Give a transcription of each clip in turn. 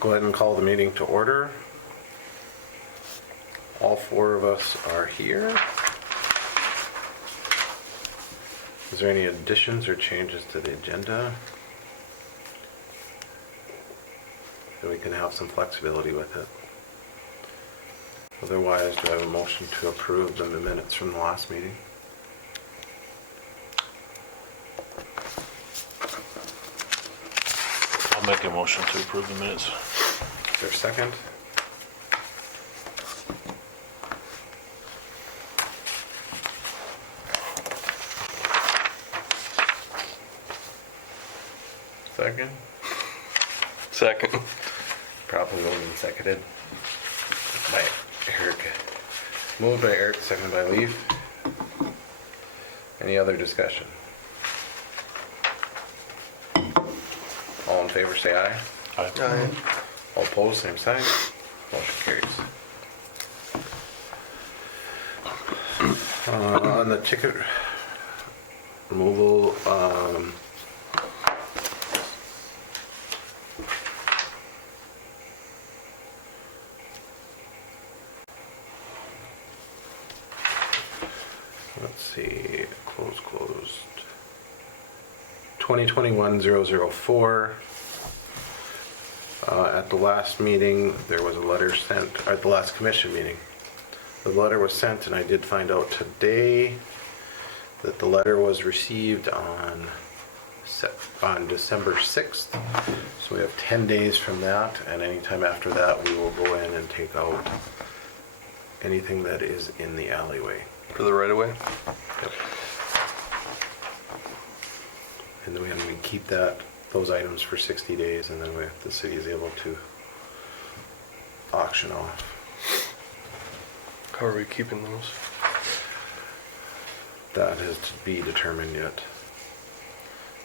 Go ahead and call the meeting to order. All four of us are here. Is there any additions or changes to the agenda? So we can have some flexibility with it. Otherwise, do I have a motion to approve the minutes from the last meeting? I'll make a motion to approve the minutes. Is there a second? Second? Second. Probably moved and seconded by Eric. Moved by Eric, seconded by Leaf. Any other discussion? All in favor say aye. Aye. All opposed, same sign. Motion carries. On the ticket removal, let's see, closed. 2021-004. At the last meeting, there was a letter sent, at the last commission meeting. The letter was sent, and I did find out today that the letter was received on December 6th. So we have 10 days from that, and anytime after that, we will go in and take out anything that is in the alleyway. For the right of way? Yep. And then we keep those items for 60 days, and then the city is able to auction off. How are we keeping those? That is to be determined yet.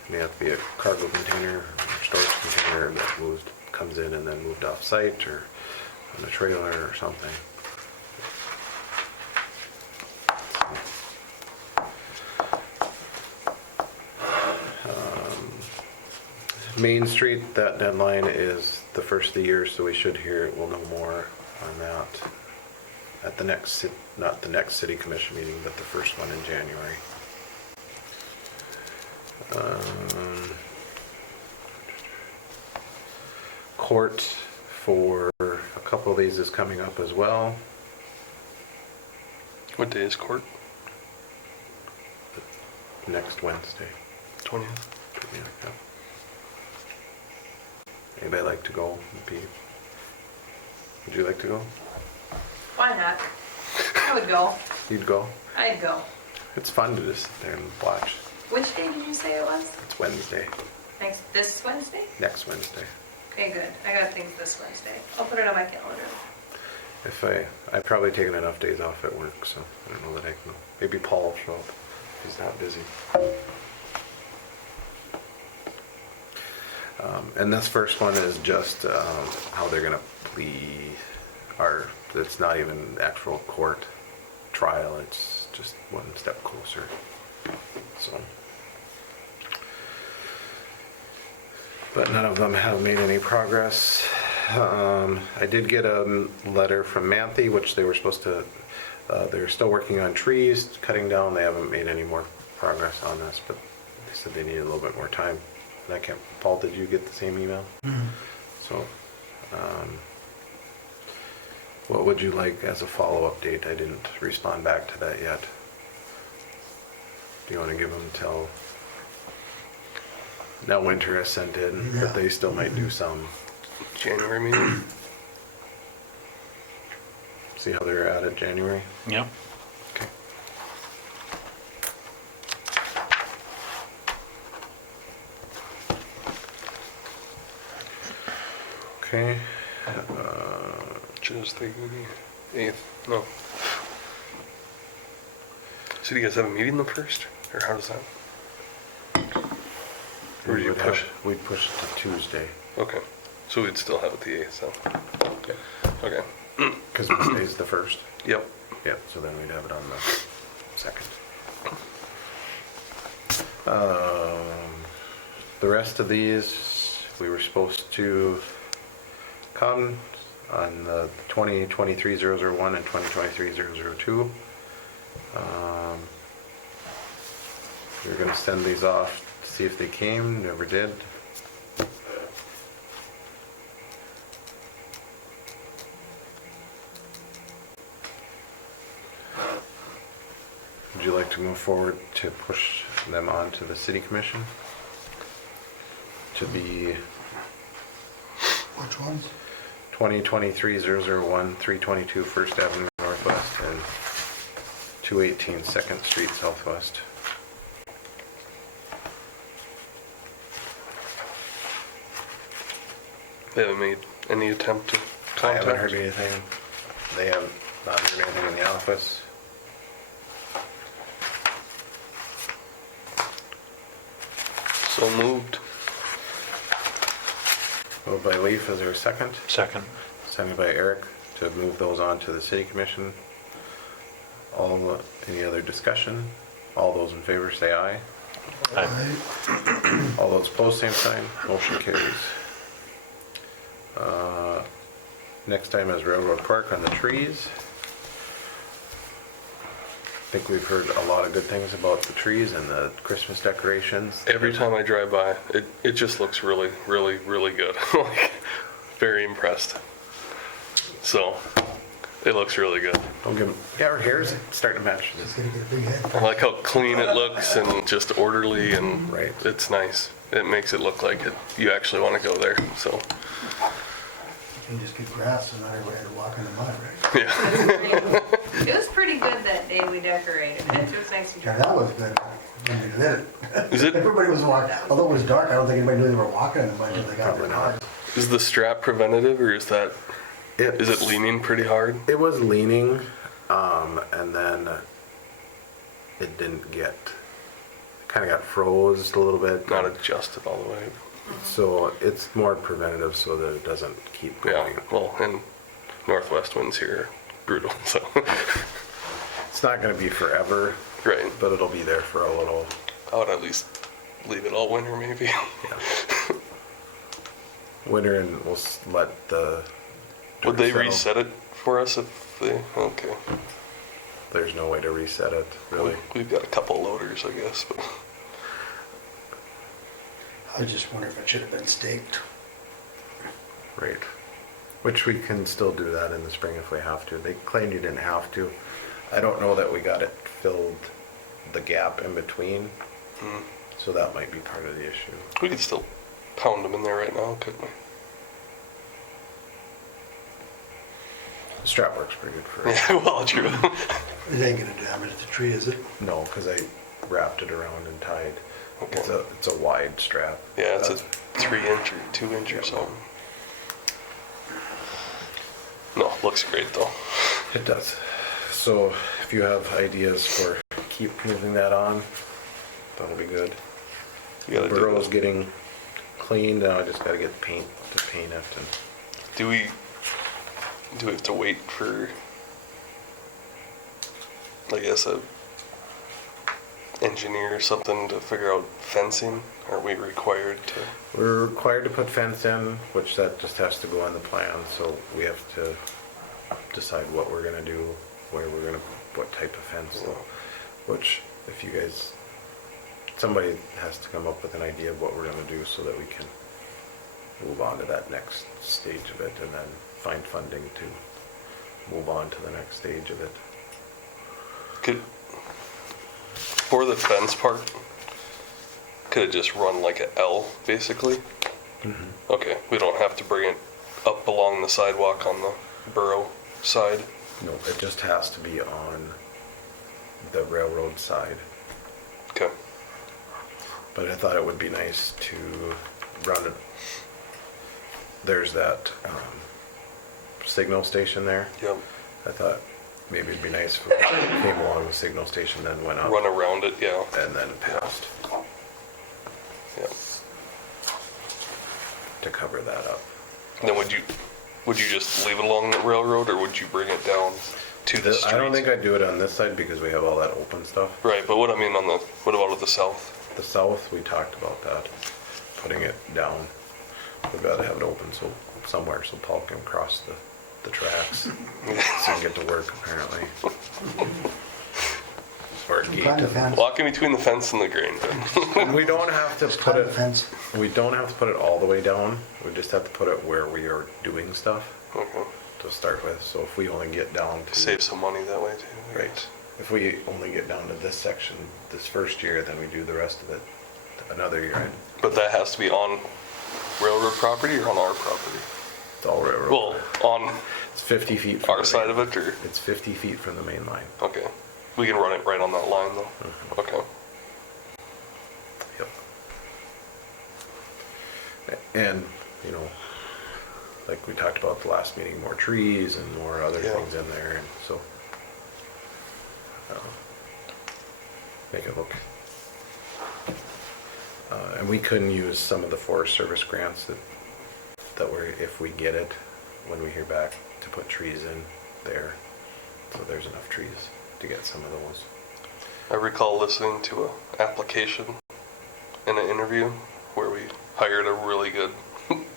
It may have to be a cargo container, or storage container that comes in and then moved off site, or on a trailer or something. Main Street, that deadline is the first of the year, so we should we'll know more on that at the next, not the next city commission meeting, but the first one in January. Court for a couple of these is coming up as well. What day is court? Next Wednesday. 20th. Yeah. Anybody like to go? Would you like to go? Why not? I would go. You'd go? I'd go. It's fun to just sit there and watch. Which day did you say it was? It's Wednesday. This Wednesday? Next Wednesday. Okay, good. I got things this Wednesday. I'll put it on my calendar. I've probably taken enough days off at work, so I don't know that I can. Maybe Paul will show up if he's not busy. And this first one is just how they're gonna plea, it's not even actual court trial, it's just one step closer. So, but none of them have made any progress. I did get a letter from Manthe, which they were supposed to, they're still working on trees, cutting down. They haven't made any more progress on this, but they said they need a little bit more time. And Paul, did you get the same email? Mm-hmm. So, what would you like as a follow-up date? I didn't respond back to that yet. Do you want to give them till now? Winter has sent in, but they still might do some. January meeting? See how they're at it January? Yep. Okay. Okay. Just the 8th. No. So do you guys have a meeting the 1st? Or how does that? Or do you push? We'd push it to Tuesday. Okay. So we'd still have it the 8th, so. Yeah. Okay. Because Wednesday's the 1st. Yep. Yep, so then we'd have it on the 2nd. The rest of these, we were supposed to come on the 2023-001 and 2023-002. We were gonna send these off to see if they came, never did. Would you like to move forward to push them on to the city commission? To be Which ones? 2023-001, 322 First Avenue Northwest and 218 Second Street Southwest. They haven't made any attempt to I haven't heard contact? anything. They have not heard anything in the office. So moved. Moved by Leaf, is there a second? Second. Seconded by Eric to move those on to the city commission. Any other discussion? All those in favor say aye. Aye. All those opposed, same sign. Motion carries. Next item is Railroad Park on the trees. I think we've heard a lot of good things about the trees and the Christmas decorations. Every time I drive by, it just looks really, really, really good. Like, very impressed. So, it looks really good. Don't give them, yeah, our hair's starting to match. Just gonna get a big head. I like how clean it looks and just orderly, and Right. it's nice. It makes it look like you actually want to go there, so, You can just get grass and not everybody had to walk in the mud, right? yeah. It was pretty good that day we decorated it. It was nice and Yeah, dry. that was good when they did it. Is it, Everybody was walking, although it was dark, I don't think anybody knew they were walking in the mud until they got Probably their not. cars. is the strap preventative, or is it leaning pretty hard? It was leaning, and then it didn't get, kind of got froze a little bit. Not adjusted all the way. So it's more preventative so that it doesn't keep Yeah, going. well, and northwest winds here are brutal, so, It's not gonna be forever, right. but it'll be there for a little, I would at least leave it all winter, maybe. yeah. Winter, and we'll let the. Would they settle. reset it for us if they, okay. There's no way to reset it, really. We've got a couple loaders, I guess, but I was just wondering if it should have been staked. Right. Which we can still do that in the spring if we have to. They claimed you didn't have to. I don't know that we got it filled, the gap in between, so that might be part of the issue. we could still pound them in there right now, couldn't we? The strap works pretty good for it. Yeah, well, true. It ain't gonna damage the tree, is it? No, because I wrapped it around and tied. Okay. It's a wide strap. Yeah, it's a 3-inch or 2-inch or something. No, looks great though. It does. So if you have ideas for keep moving that on, that'll be good. You gotta The do burrow's that. getting cleaned, now I just gotta get paint to paint it. And Do we have to wait for, I guess, a engineer or something to figure out fencing? Are we required to? we're required to put fence in, which that just has to go on the plan, so we have to decide what we're gonna do, where we're gonna, what type of fence, which if you guys, somebody has to come up with an idea of what we're gonna do so that we can move on to that next stage of it and then find funding to move on to the next stage of it. Could, for the fence part, could it just run like a L, basically? Okay, we don't have to bring it up along the sidewalk on the borough side? No, it just has to be on the railroad side. Okay, But I thought it would be nice to run it. There's that signal station there. yep. I thought maybe it'd be nice if it came along the signal station, then went up, Run around it, yeah. and then passed Yep. to cover that up. Then would you just leave it along the railroad, or would you bring it down to the street? I don't think I'd do it on this side because we have all that open stuff. Right, but what I mean what about at the south? The south, we talked about that, putting it down. We've got to have it open so somewhere so Paul can cross the tracks. So he can get to work apparently. Or a Some gate. kind of fence. Walking between the fence and the grain bin. And we don't have to Some put kind of it, fence. we don't have to put it all the way down. We just have to put it where we are doing stuff Okay. to start with. So if we only get down to. Save some money that way too. I Right. guess. If we only get down to this section this first year, then we do the rest of it another year. Right? But that has to be on railroad property or on our property? It's all railroad. Well, on It's 50 feet from our the side main- of it, or? It's 50 feet from the main line. Okay. We can run it right on that line though? Mhm. Okay. Yep. And, you know, like we talked about at the last meeting, more trees and more other Yeah. things in there, and so. Make it look. And we couldn't use some of the Forest Service grants that were, if we get it, when we hear back, to put trees in there. So there's enough trees to get some of those. I recall listening to a application in an interview where we hired a really good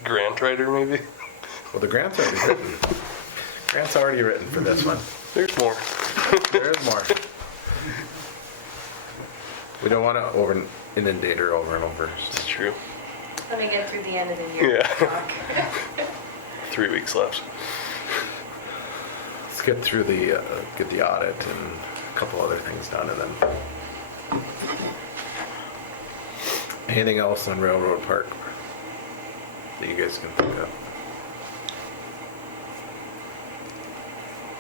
grant writer maybe. Well, the grant's already written. Grant's already written for this one. There's more. There's more. We don't want to over inundate her over and over. It's true. Let me get through the end of the year. Yeah. talk. 3 weeks left. Let's get through get the audit and a couple other things done, and then. Anything else on Railroad Park that you guys can think of?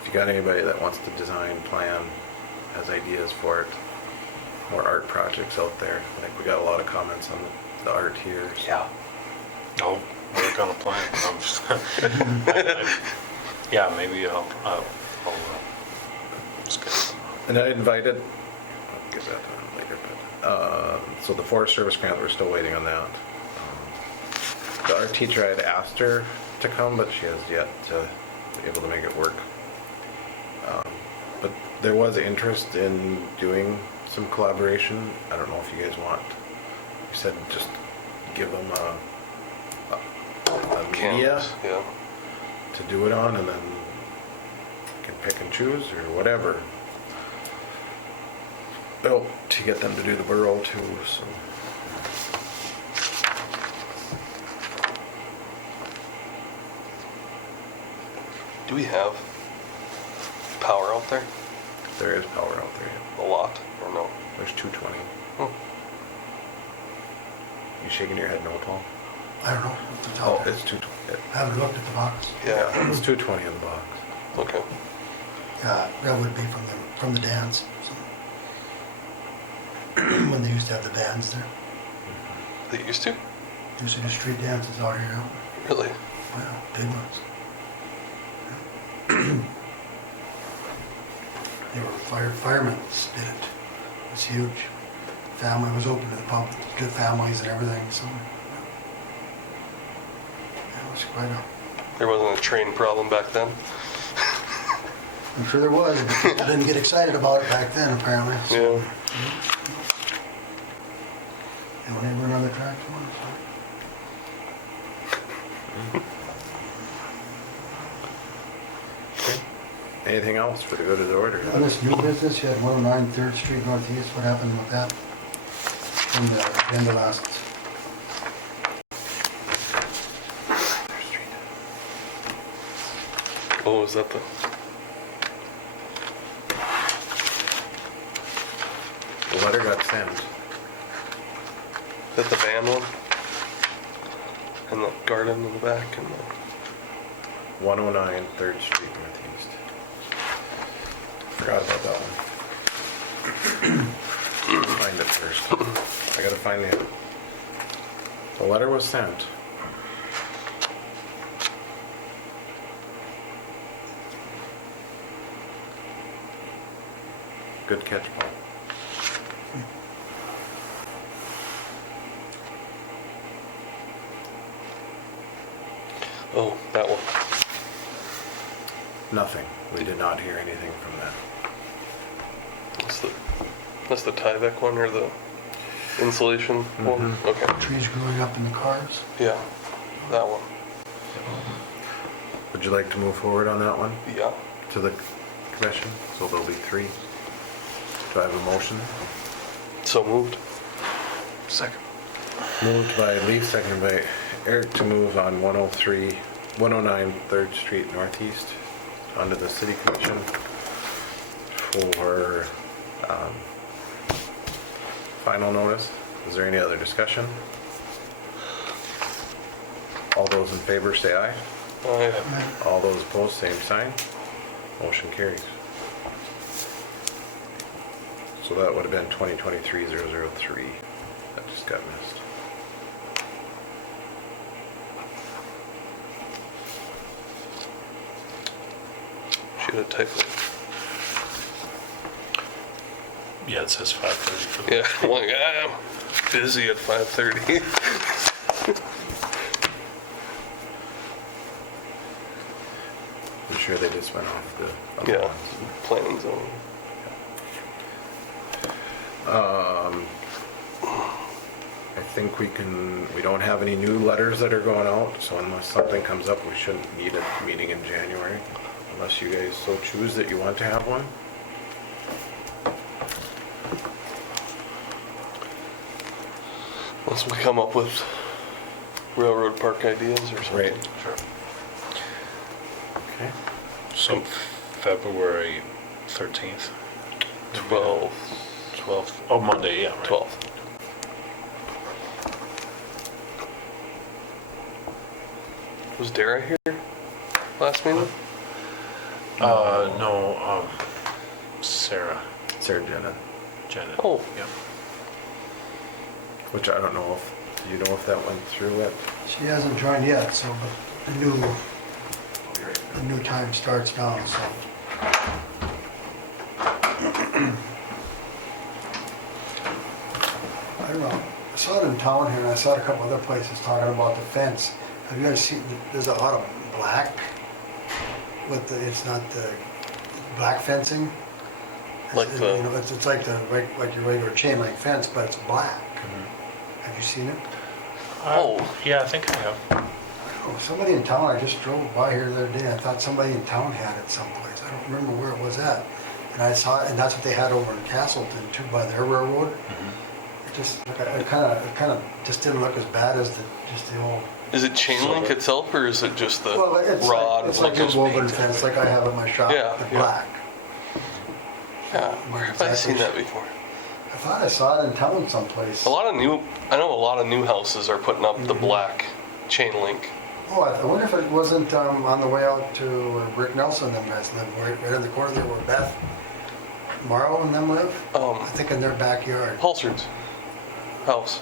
If you got anybody that wants to design, plan, has ideas for it, more art projects out there. I think we got a lot of comments on the art here. So. Yeah. I'll work on a plan. I'm just, yeah, maybe I'll just get, And I invited, I'll get that done later, but, so the Forest Service grant, we're still waiting on that. The art teacher, I had asked her to come, but she has yet to be able to make it work. But there was interest in doing some collaboration. I don't know if you guys want, you said just give them a media Canvas, yeah. to do it on, and then you can pick and choose or whatever. Oh, to get them to do the borough too, so. Do we have power out there? There is power out there. A lot, or no? There's 220. Oh, You shaking your head no, Paul? I don't know. What to Oh, tell you. it's 220. I haven't looked at the box. yeah. It's 220 in the box. Okay. Yeah, that would be from the dance. So. When they used to have the bands there. They used to? Used to do street dances out here. Really? Wow, big ones. They were firemen did it. It was huge. Family was open to the public, good families and everything, so. Yeah, it was quite a, There wasn't a train problem back then? I'm sure there was, but I didn't get excited about it back then apparently. So. Yeah. And when they were on the track, Okay. Anything else for the good of the order? on this new business, you had 109 3rd Street Northeast, what happened with that? From the end of last, Oh, is that the? The letter got sent. Is that the van one? And the garden in the back and the... 109 3rd Street Northeast. Forgot about that one. Find it first. I gotta find it. The letter was sent. Good catch, Paul. Oh, that one. Nothing. We did not hear anything from that. That's the Tyvek one or the insulation one? Okay. trees growing up in the cars. Yeah. that one. Would you like to move forward on that one Yeah. to the commission? So there'll be 3. Do I have a motion? So moved. Second. Moved by Leaf, seconded by Eric to move on 109 3rd Street Northeast onto the city commission for final notice. Is there any other discussion? All those in favor say aye. All those opposed, same sign. Motion carries. So that would have been 2023-003. That just got missed. Should have typed it. Yeah, it says 5:30 for the. Yeah, I'm like, I'm busy at 5:30. I'm sure they just went off the other Yeah, ones. planning zone. I think we don't have any new letters that are going out, so unless something comes up, we shouldn't need a meeting in January, unless you guys so choose that you want to have one. Once we come up with railroad park ideas or something. Right. Sure. Okay. So February 13th? 12th. 12th. Oh, Monday, yeah, right. 12th. Was Dara here last meeting? No, Sarah, Sarah Jenna, Janet. Oh. Yeah. which I don't know if, do you know if that went through it? She hasn't joined yet, so, but the new time starts now, so. I don't know, I saw it in town here, and I saw it a couple other places talking about the fence. Have you guys seen, there's a lot of black with the, it's not the black fencing. Like It's, the- you know, it's like like your regular chain link fence, but it's black. Have you seen it? Oh. Yeah, I think I have. Oh, somebody in town, I just drove by here the other day, I thought somebody in town had it someplace, I don't remember where it was at. And I saw it, and that's what they had over in Castleton too, by their railroad. It just, it kind of just didn't look as bad as just the old. Is it chain link Silver. itself, or is it just the Well, it's rod? like, it's like a those woven painted, fence, like I have at my shop, Yeah, the yeah. black. Yeah, where have I seen that before? I thought I saw it in town someplace. I know a lot of new houses are putting up the black chain link. Oh, I wonder if it wasn't on the way out to where Rick Nelson and them guys live, right in the corner there where Beth Morrow and them live. I think in their backyard. Halsard's house.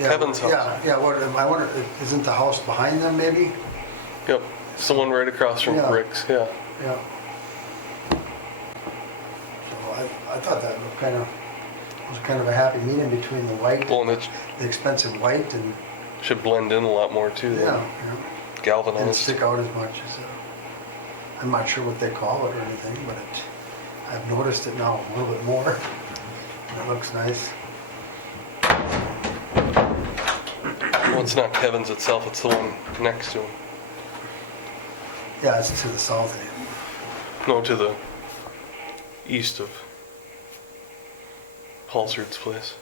Yeah, Kevin's house. Yeah, I wonder, isn't the house behind them maybe? Yep, it's the one right across from Yeah. Rick's. Yeah. Yeah. So I thought that was kind of a happy medium between the white, Well, and it the expensive white and, should blend in a lot more too. yeah, Than didn't galvanized. stick out as much as, I'm not sure what they call it or anything, but I've noticed it now a little bit more. And it looks nice. Well, it's not Kevin's itself; it's the one next to him. Yeah, it's to the south end. No, to the east of Halsard's place.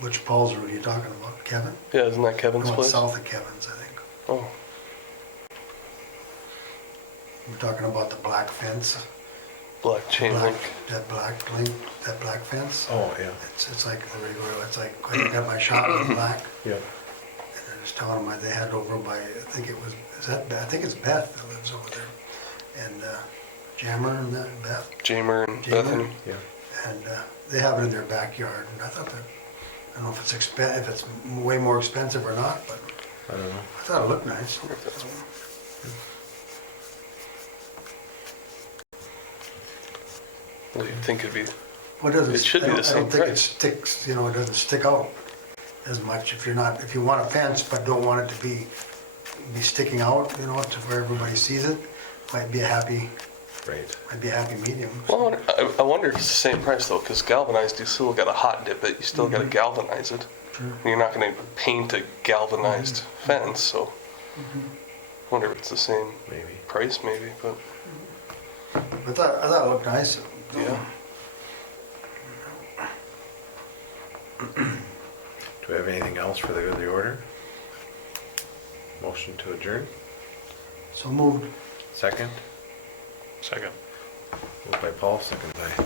Which Paul's route are you talking about? Kevin? Yeah, isn't that Kevin's Going place? south of Kevin's, I think. Oh, We're talking about the black fence. black chain link. That black fence. Oh, yeah. It's like the regular, it's like, I got my shop in black. Yeah. And I was telling them they had over by, I think it was, I think it's Beth that lives over there. And Jammer and Beth. Jamer and Jamer. Bethany. Yeah. And they have it in their backyard. And I thought that, I don't know if it's way more expensive or not, but I don't know. I thought it looked nice. Well, you'd think it'd be. Well, it doesn't. It should be the I same don't think it price. sticks, it doesn't stick out as much if you want a fence but don't want it to be sticking out, to where everybody sees it. Might be a happy medium. Well, I wonder if it's the same price though, because galvanized, you still got to hot dip it. You still got to galvanize it. True. And you're not going to paint a galvanized fence, so Wonder if it's the same maybe. price, maybe, but I thought it looked nice. yeah. Do we have anything else for the good of the order? Motion to adjourn? So moved. Second? Second. Moved by Paul, second by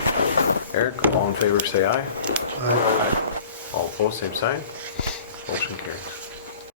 Eric. All in favor, say aye. Aye. All opposed, same sign. Motion carries.